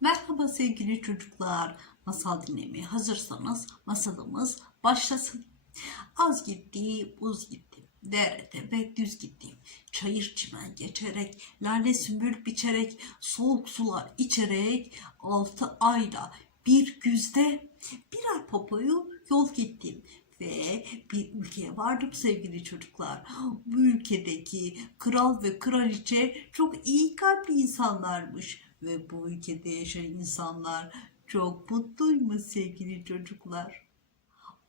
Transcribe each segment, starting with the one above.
Merhaba sevgili çocuklar. Masal dinlemeye hazırsanız masalımız başlasın. Az gitti, uz gitti. Derede ve düz gittim. Çayır çimen geçerek, lale sümbül biçerek, soğuk sular içerek, altı ayda bir güzde birer popoyu yol gittim ve bir ülkeye vardım sevgili çocuklar. Bu ülkedeki kral ve kraliçe çok iyi kalpli insanlarmış ve bu ülkede yaşayan insanlar çok mutluymuş sevgili çocuklar.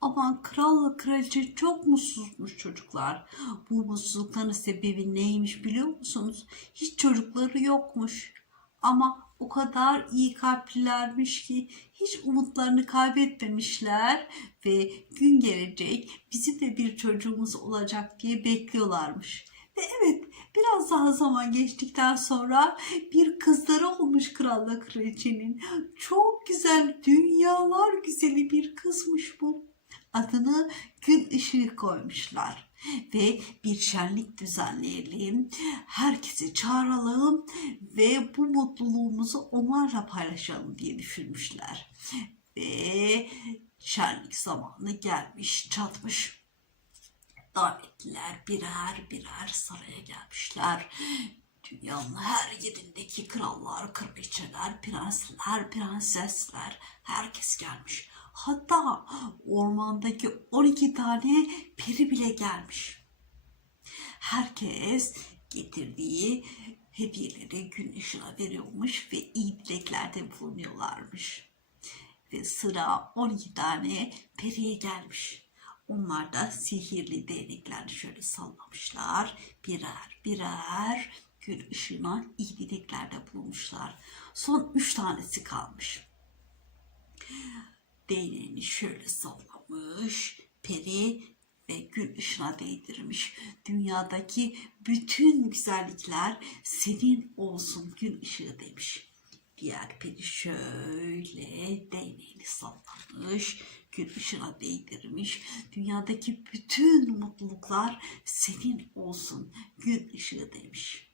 Ama kralla kraliçe çok mutsuzmuş çocuklar. Bu mutsuzlukların sebebi neymiş biliyor musunuz? Hiç çocukları yokmuş. Ama o kadar iyi kalplilermiş ki hiç umutlarını kaybetmemişler ve gün gelecek bizim de bir çocuğumuz olacak diye bekliyorlarmış. Ve evet biraz daha zaman geçtikten sonra bir kızları olmuş kralla kraliçenin. Çok güzel dünyalar güzeli bir kızmış bu. Adını gün ışığı koymuşlar ve bir şenlik düzenleyelim, herkesi çağıralım ve bu mutluluğumuzu onlarla paylaşalım diye düşünmüşler. Ve şenlik zamanı gelmiş, çatmış. Davetliler birer birer saraya gelmişler. Dünyanın her yerindeki krallar, kraliçeler, prensler, prensesler herkes gelmiş. Hatta ormandaki 12 tane peri bile gelmiş. Herkes getirdiği hediyeleri gün ışığına veriyormuş ve iyi dileklerde bulunuyorlarmış. Ve sıra 12 tane periye gelmiş. Onlar da sihirli değneklerini şöyle sallamışlar. Birer birer gün ışığına iyi dileklerde bulunmuşlar. Son üç tanesi kalmış. Değneğini şöyle sallamış. Peri ve gün ışığına değdirmiş. Dünyadaki bütün güzellikler senin olsun gün ışığı demiş. Diğer peri şöyle değneğini sallamış, gün ışığına değdirmiş. Dünyadaki bütün mutluluklar senin olsun gün ışığı demiş.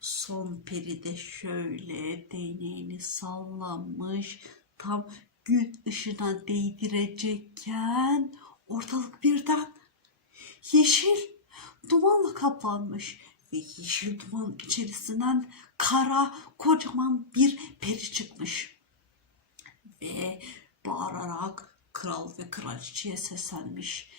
Son peri de şöyle değneğini sallamış. Tam gün ışığına değdirecekken ortalık birden yeşil dumanla kaplanmış ve yeşil duman içerisinden kara kocaman bir peri çıkmış ve bağırarak kral ve kraliçeye seslenmiş.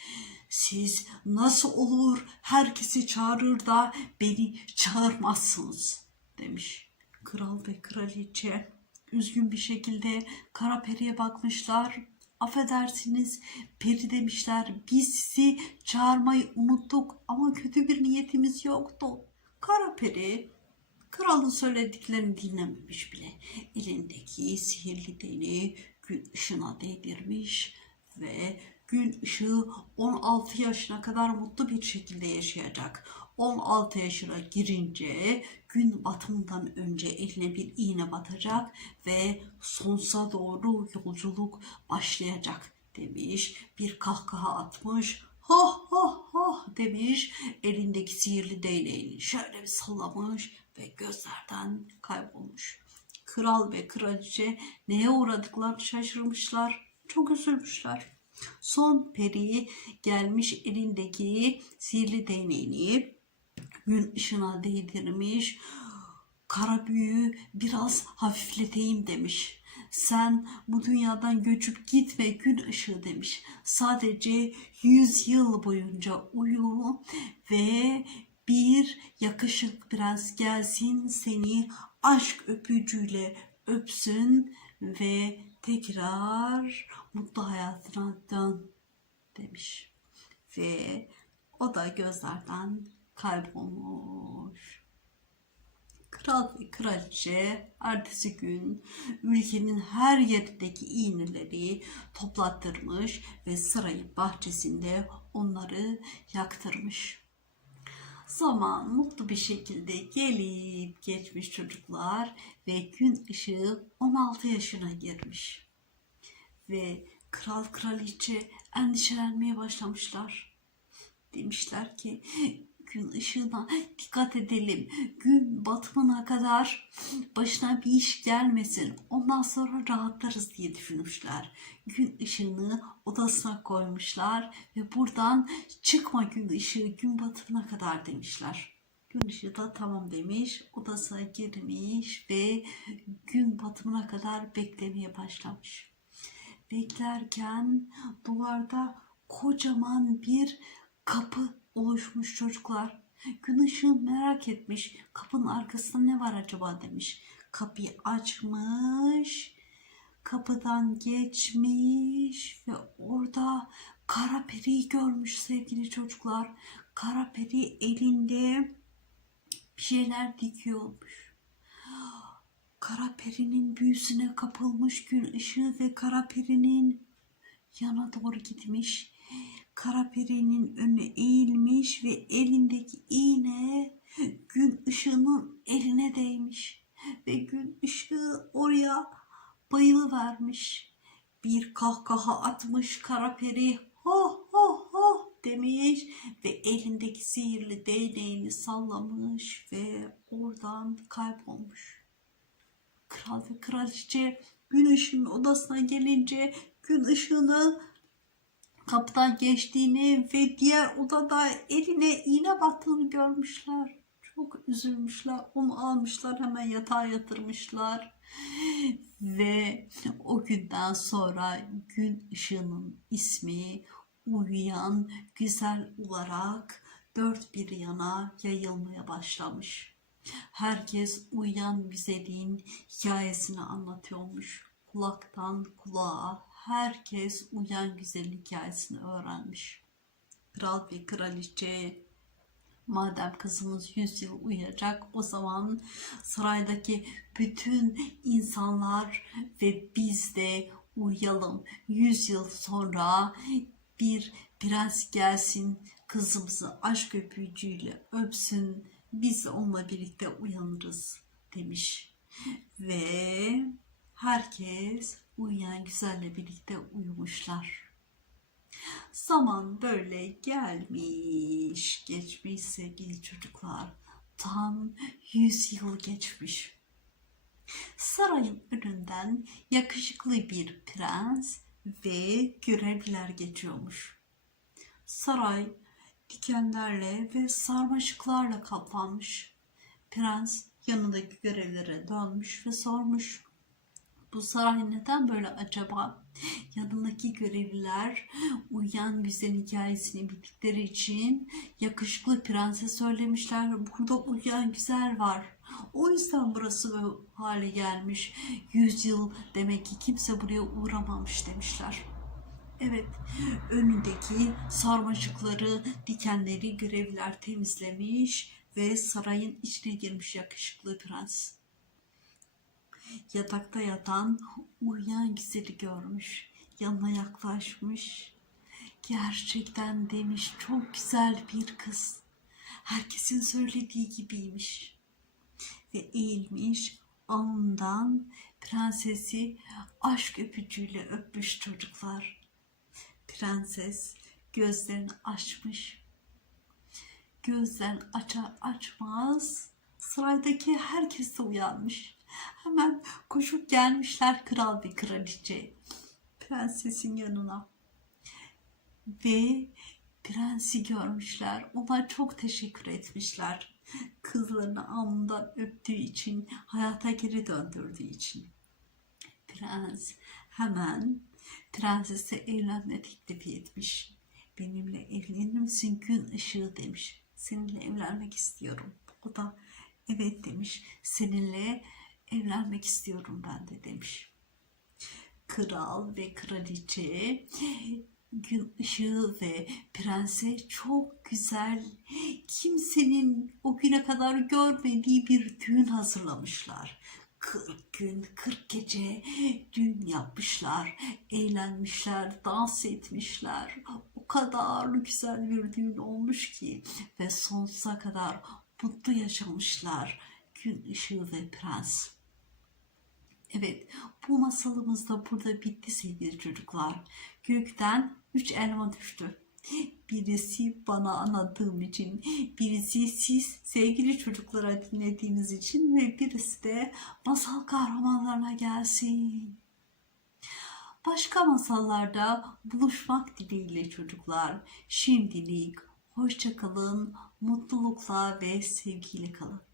Siz nasıl olur herkesi çağırır da beni çağırmazsınız demiş. Kral ve kraliçe üzgün bir şekilde kara periye bakmışlar. Affedersiniz peri demişler biz sizi çağırmayı unuttuk ama kötü bir niyetimiz yoktu. Kara peri kralın söylediklerini dinlememiş bile. Elindeki sihirli değneği gün ışığına değdirmiş ve gün ışığı 16 yaşına kadar mutlu bir şekilde yaşayacak. 16 yaşına girince gün batımından önce eline bir iğne batacak ve sonsuza doğru yolculuk başlayacak demiş. Bir kahkaha atmış. Ha ha ha demiş. Elindeki sihirli değneğini şöyle bir sallamış ve gözlerden kaybolmuş. Kral ve kraliçe neye uğradıklarını şaşırmışlar. Çok üzülmüşler. Son peri gelmiş elindeki sihirli değneğini gün ışığına değdirmiş. Kara büyüyü biraz hafifleteyim demiş. Sen bu dünyadan göçüp gitme gün ışığı demiş. Sadece yüz yıl boyunca uyu ve bir yakışık prens gelsin seni aşk öpücüyle öpsün ve tekrar mutlu hayatına dön demiş. Ve o da gözlerden kaybolmuş. Kral ve kraliçe ertesi gün ülkenin her yerindeki iğneleri toplattırmış ve sarayın bahçesinde onları yaktırmış. Zaman mutlu bir şekilde gelip geçmiş çocuklar ve gün ışığı 16 yaşına girmiş. Ve kral kraliçe endişelenmeye başlamışlar. Demişler ki gün ışığına dikkat edelim. Gün batımına kadar başına bir iş gelmesin. Ondan sonra rahatlarız diye düşünmüşler. Gün ışığını odasına koymuşlar ve buradan çıkma gün ışığı gün batımına kadar demişler. Gün ışığı da tamam demiş, odasına girmiş ve gün batımına kadar beklemeye başlamış. Beklerken duvarda kocaman bir kapı oluşmuş çocuklar. Gün ışığı merak etmiş. Kapının arkasında ne var acaba demiş. Kapıyı açmış. Kapıdan geçmiş ve orada kara periyi görmüş sevgili çocuklar. Kara peri elinde bir şeyler dikiyormuş. Kara perinin büyüsüne kapılmış gün ışığı ve kara perinin yana doğru gitmiş. Kara perinin önüne eğilmiş ve elindeki iğne gün ışığının eline değmiş. Ve gün ışığı oraya bayılıvermiş. Bir kahkaha atmış kara peri. Ho ho ho demiş ve elindeki sihirli değneğini sallamış ve oradan kaybolmuş. Kral ve kraliçe gün ışığının odasına gelince gün ışığını kapıdan geçtiğini ve diğer odada eline iğne battığını görmüşler. Çok üzülmüşler. Onu almışlar hemen yatağa yatırmışlar. Ve o günden sonra gün ışığının ismi uyuyan güzel olarak dört bir yana yayılmaya başlamış. Herkes uyuyan güzelliğin hikayesini anlatıyormuş. Kulaktan kulağa herkes uyan güzel hikayesini öğrenmiş. Kral ve kraliçe madem kızımız 100 yıl uyuyacak o zaman saraydaki bütün insanlar ve biz de uyuyalım. 100 yıl sonra bir prens gelsin kızımızı aşk öpücüğüyle öpsün biz onunla birlikte uyanırız demiş. Ve herkes uyuyan güzelle birlikte uyumuşlar. Zaman böyle gelmiş, geçmiş sevgili çocuklar. Tam 100 yıl geçmiş. Sarayın önünden yakışıklı bir prens ve görevliler geçiyormuş. Saray dikenlerle ve sarmaşıklarla kaplanmış. Prens yanındaki görevlere dönmüş ve sormuş. Bu saray neden böyle acaba? Yanındaki görevliler uyuyan güzelin hikayesini bildikleri için yakışıklı prense söylemişler. Burada uyuyan güzel var. O yüzden burası bu hale gelmiş. Yüz yıl demek ki kimse buraya uğramamış demişler. Evet, önündeki sarmaşıkları, dikenleri görevliler temizlemiş ve sarayın içine girmiş yakışıklı prens. Yatakta yatan uyuyan güzeli görmüş. Yanına yaklaşmış. Gerçekten demiş çok güzel bir kız. Herkesin söylediği gibiymiş. Ve eğilmiş alnından prensesi aşk öpücüğüyle öpmüş çocuklar. Prenses gözlerini açmış. Gözlerini açar açmaz saraydaki herkes de uyanmış. Hemen koşup gelmişler kral ve kraliçe prensesin yanına. Ve prensi görmüşler. Ona çok teşekkür etmişler. Kızlarını alnından öptüğü için, hayata geri döndürdüğü için. Prens hemen prensese evlenme teklifi etmiş. Benimle evlenir misin gün ışığı demiş. Seninle evlenmek istiyorum. O da evet demiş. Seninle evlenmek istiyorum ben de demiş. Kral ve kraliçe gün ışığı ve prense çok güzel kimsenin o güne kadar görmediği bir düğün hazırlamışlar. 40 gün 40 gece düğün yapmışlar, eğlenmişler, dans etmişler. O kadar güzel bir düğün olmuş ki ve sonsuza kadar mutlu yaşamışlar gün ışığı ve prens. Evet, bu masalımız da burada bitti sevgili çocuklar. Gökten üç elma düştü. Birisi bana anlattığım için, birisi siz sevgili çocuklara dinlediğiniz için ve birisi de masal kahramanlarına gelsin. Başka masallarda buluşmak dileğiyle çocuklar. Şimdilik hoşça kalın, mutlulukla ve sevgiyle kalın.